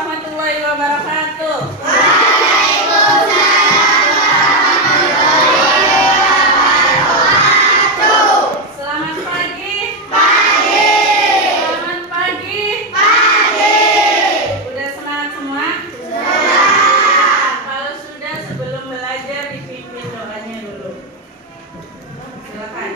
warahmatullahi wabarakatuh. Selamat pagi. Selamat pagi. Udah semangat semua? Kalau sudah, sebelum belajar dipimpin doanya dulu. Silakan.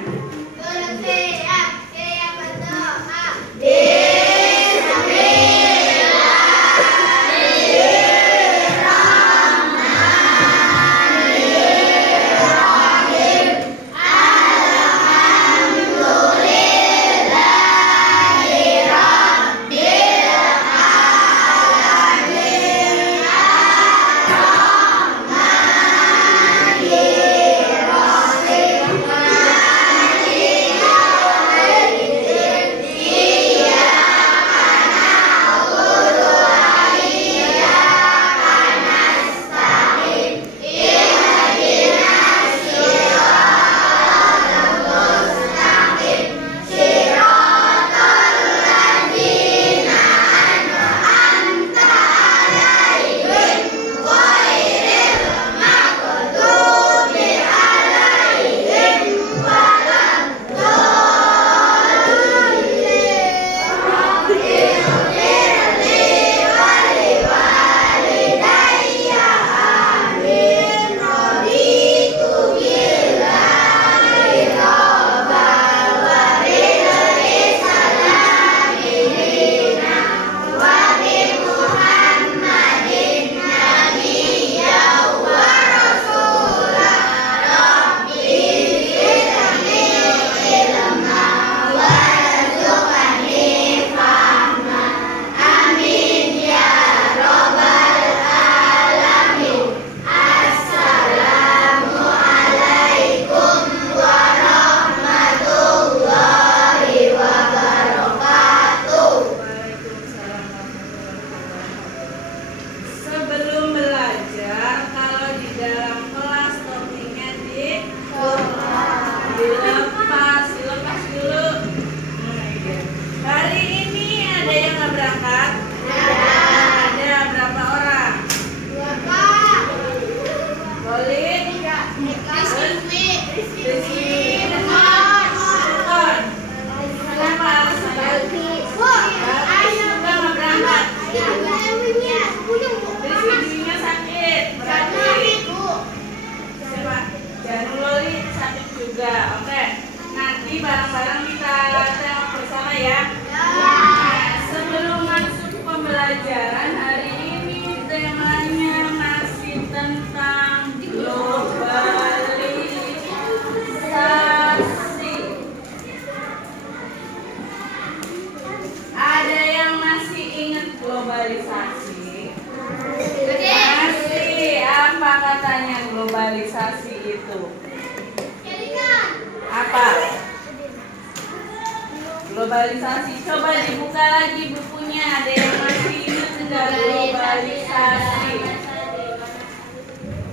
Barang-barang kita tengok bersama ya. Sebelum masuk pembelajaran hari ini, temanya masih tentang globalisasi. Ada yang masih ingat globalisasi? Masih. Apa katanya globalisasi itu? Apa? Globalisasi, coba dibuka lagi bukunya. Ada yang masih ingat enggak globalisasi?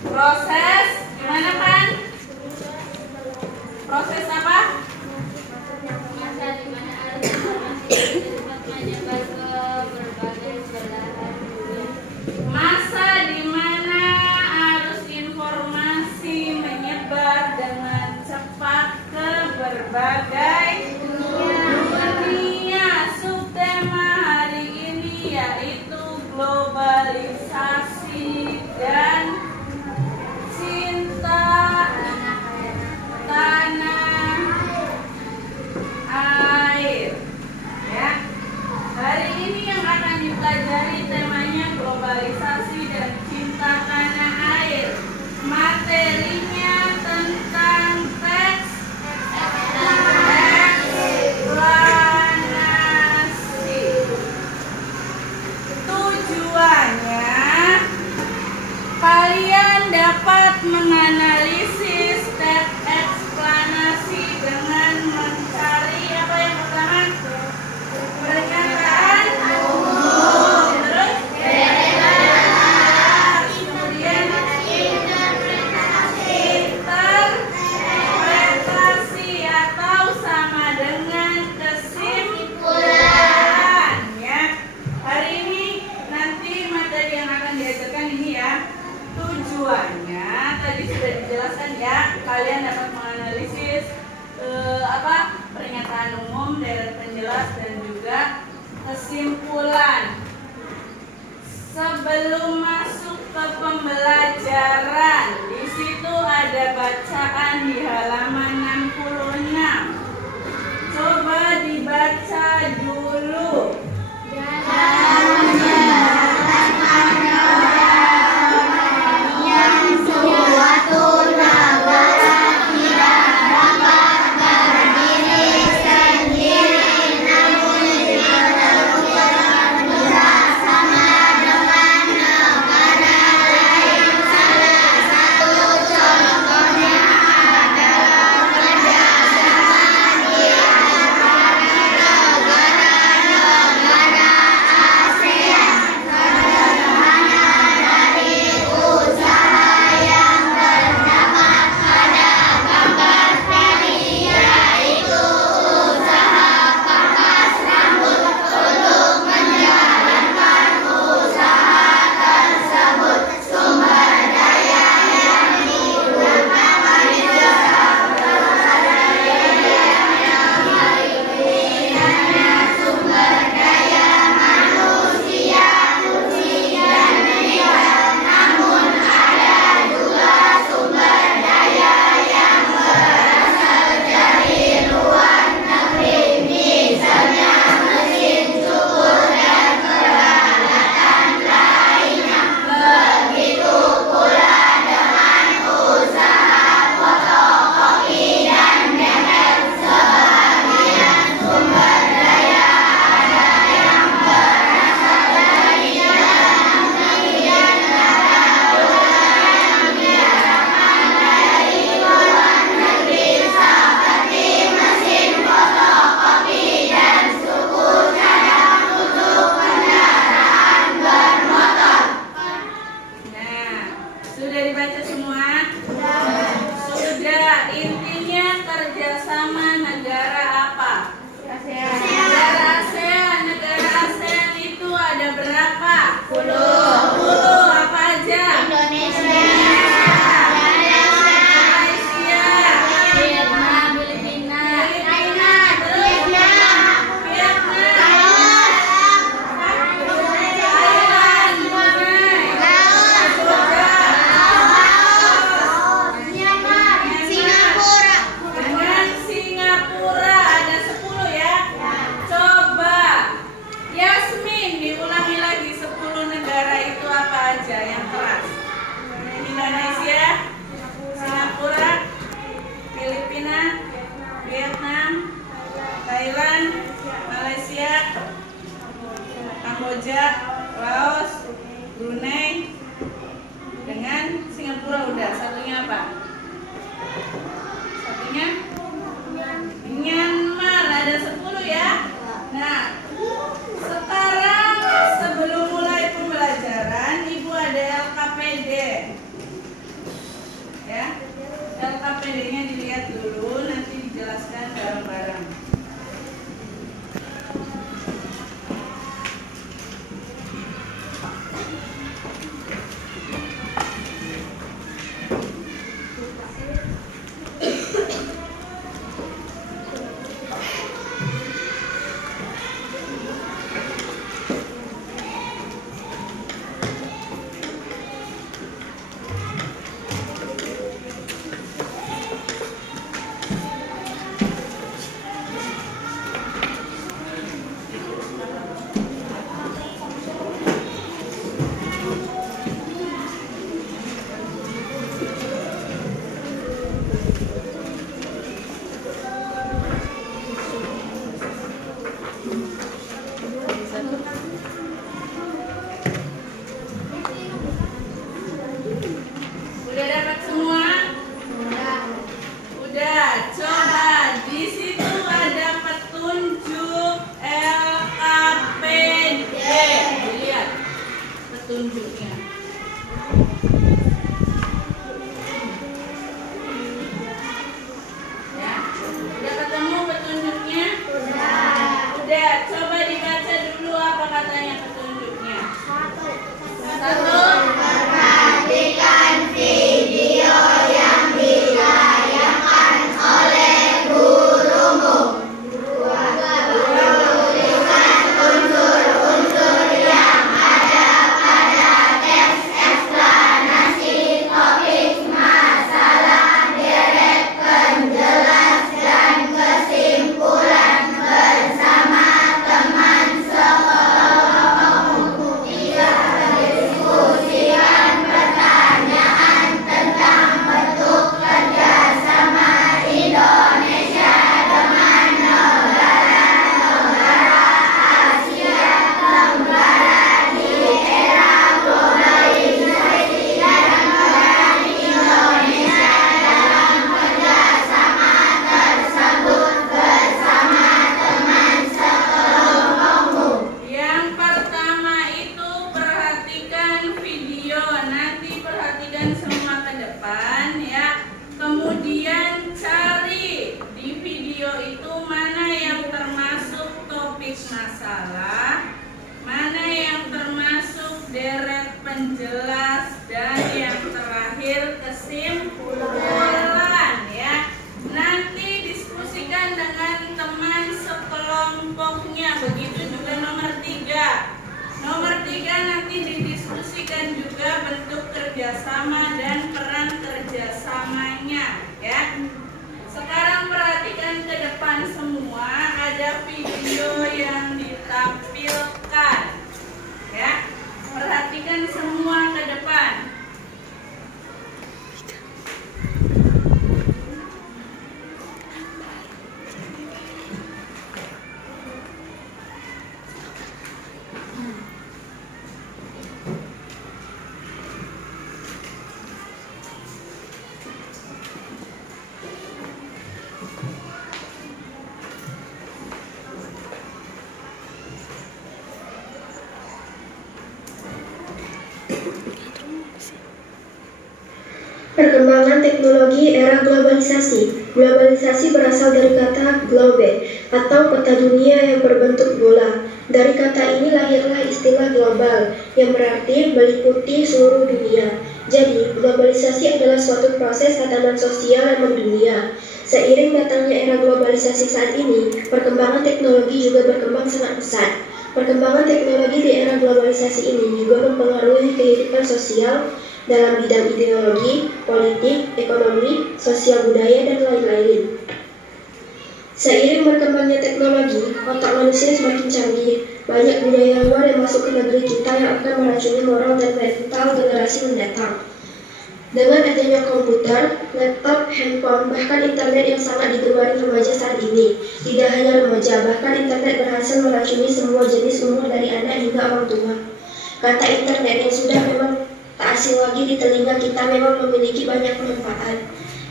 Proses gimana Pan? Proses apa? Masa di mana arus informasi dapat menyebar ke berbagai belahan dunia. Masa di mana arus informasi menyebar dengan cepat ke berbagai dunia. Subtema hari ini yaitu globalisasi dan cinta tanah air. Ya. Hari ini yang akan dipelajari temanya globalisasi dan cinta tanah air. Materinya tentang teks eksplanasi. Tujuannya kalian dapat menganalisis teks eksplanasi dengan mencari apa yang pertama? Pernyataan umum. Terus kemudian interpretasi atau sama dengan kesimpulan. Ya, hari ini nanti sebelum masuk ke pembelajaran. Di situ ada bacaan di halaman 66. Coba dibaca dulu. Kamboja, Laos, Brunei, dengan Singapura udah. Satunya apa? Satunya Myanmar, ada 10 ya. Nah, sekarang sebelum mulai pembelajaran, Ibu ada LKPD ya. LKPD-nya dilihat dulu, nanti dijelaskan bareng-bareng. Tunjuknya. Ya, udah ketemu petunjuknya? Udah, coba dibaca dulu apa katanya petunjuknya. Satu. Perhatikan video yang ditayangkan oleh gurumu. Tuliskan unsur-unsur yang ada pada juga bentuk kerjasama dan peran kerjasamanya, ya. Sekarang perhatikan ke depan semua, ada video yang ditampilkan, ya. Perhatikan semua ke depan. Perkembangan teknologi era globalisasi. Globalisasi berasal dari kata globe atau peta dunia yang berbentuk bola. Dari kata ini lahirlah istilah global yang berarti meliputi seluruh dunia. Jadi, globalisasi adalah suatu proses tatanan sosial yang mendunia. Seiring datangnya era globalisasi saat ini, perkembangan teknologi juga berkembang sangat pesat. Perkembangan teknologi di era globalisasi ini juga mempengaruhi kehidupan sosial dalam bidang ideologi, politik, ekonomi, sosial budaya, dan lain-lain. Seiring berkembangnya teknologi, otak manusia semakin canggih. Banyak budaya luar yang masuk ke negeri kita yang akan meracuni moral dan mental generasi mendatang. Dengan adanya komputer, laptop, handphone, bahkan internet yang sangat digemari remaja saat ini. Tidak hanya remaja, bahkan internet berhasil meracuni semua jenis umur dari anak hingga orang tua. Kata internet yang sudah memang tak asing lagi di telinga kita memang memiliki banyak manfaat.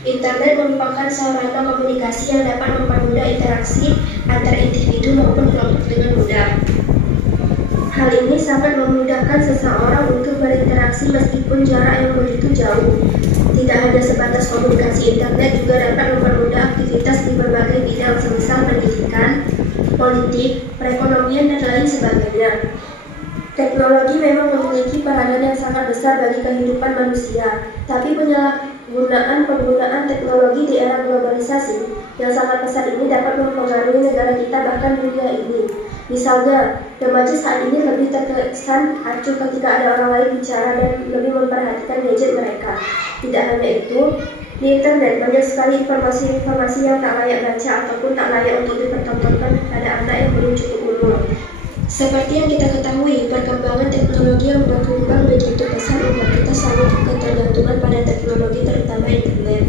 Internet merupakan sarana komunikasi yang dapat mempermudah interaksi antar individu maupun kelompok dengan mudah. Hal ini sangat memudahkan seseorang untuk berinteraksi meskipun jarak yang begitu jauh. Tidak hanya sebatas komunikasi, internet juga dapat mempermudah aktivitas di berbagai bidang semisal pendidikan, politik, perekonomian, dan lain sebagainya. Teknologi memang memiliki peranan yang sangat besar bagi kehidupan manusia, tapi penggunaan teknologi di era globalisasi yang sangat pesat ini dapat mempengaruhi negara kita bahkan dunia ini. Misalnya, remaja saat ini lebih terkesan acuh ketika ada orang lain bicara dan lebih memperhatikan gadget mereka. Tidak hanya itu, di internet banyak sekali informasi-informasi yang tak layak baca ataupun tak layak untuk dipertontonkan kepada anak yang belum cukup umur. Seperti yang kita ketahui, perkembangan teknologi yang berkembang begitu pesat membuat kita selalu ketergantungan pada teknologi, terutama internet.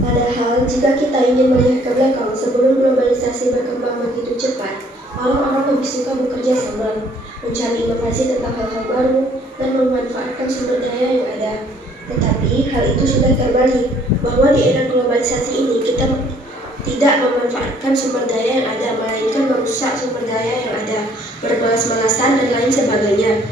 Padahal, jika kita ingin melihat ke belakang, sebelum globalisasi berkembang begitu cepat, orang-orang lebih suka bekerja sama, mencari inovasi tentang hal-hal baru, dan memanfaatkan sumber daya yang ada. Tetapi, hal itu sudah terbalik, bahwa di era globalisasi ini kita tidak memanfaatkan sumber daya yang ada, melainkan merusak sumber daya yang ada, berbalas-balasan dan lain sebagainya.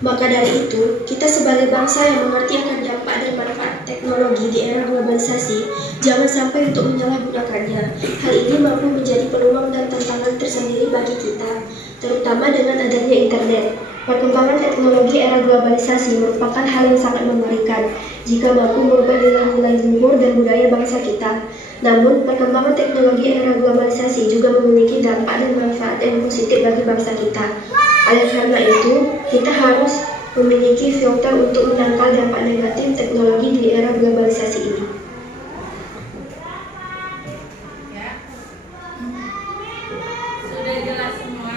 Maka dari itu, kita sebagai bangsa yang mengerti akan dampak dan manfaat teknologi di era globalisasi, jangan sampai untuk menyalahgunakannya. Hal ini mampu menjadi peluang dan tantangan tersendiri bagi kita, terutama dengan adanya internet. Perkembangan teknologi era globalisasi merupakan hal yang sangat mengerikan jika mampu merubah nilai-nilai luhur dan budaya bangsa kita. Namun, perkembangan teknologi era globalisasi juga memiliki dampak dan manfaat yang positif bagi bangsa kita. Oleh karena itu, kita harus memiliki filter untuk menangkal dampak negatif teknologi di era globalisasi ini. Ya. Sudah jelas semua?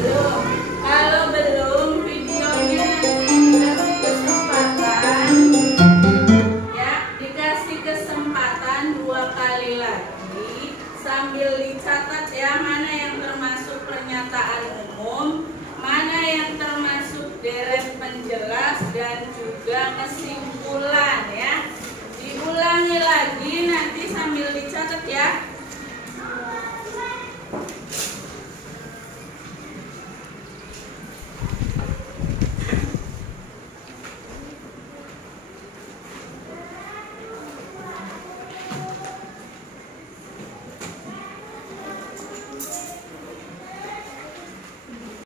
Belum. Kalau belum, videonya dikasih kesempatan. Ya, dikasih kesempatan 2 kali lagi sambil dicatat ya, mana yang termasuk pernyataan umum, mana yang termasuk deret penjelas dan juga kesimpulan ya. Diulangi lagi nanti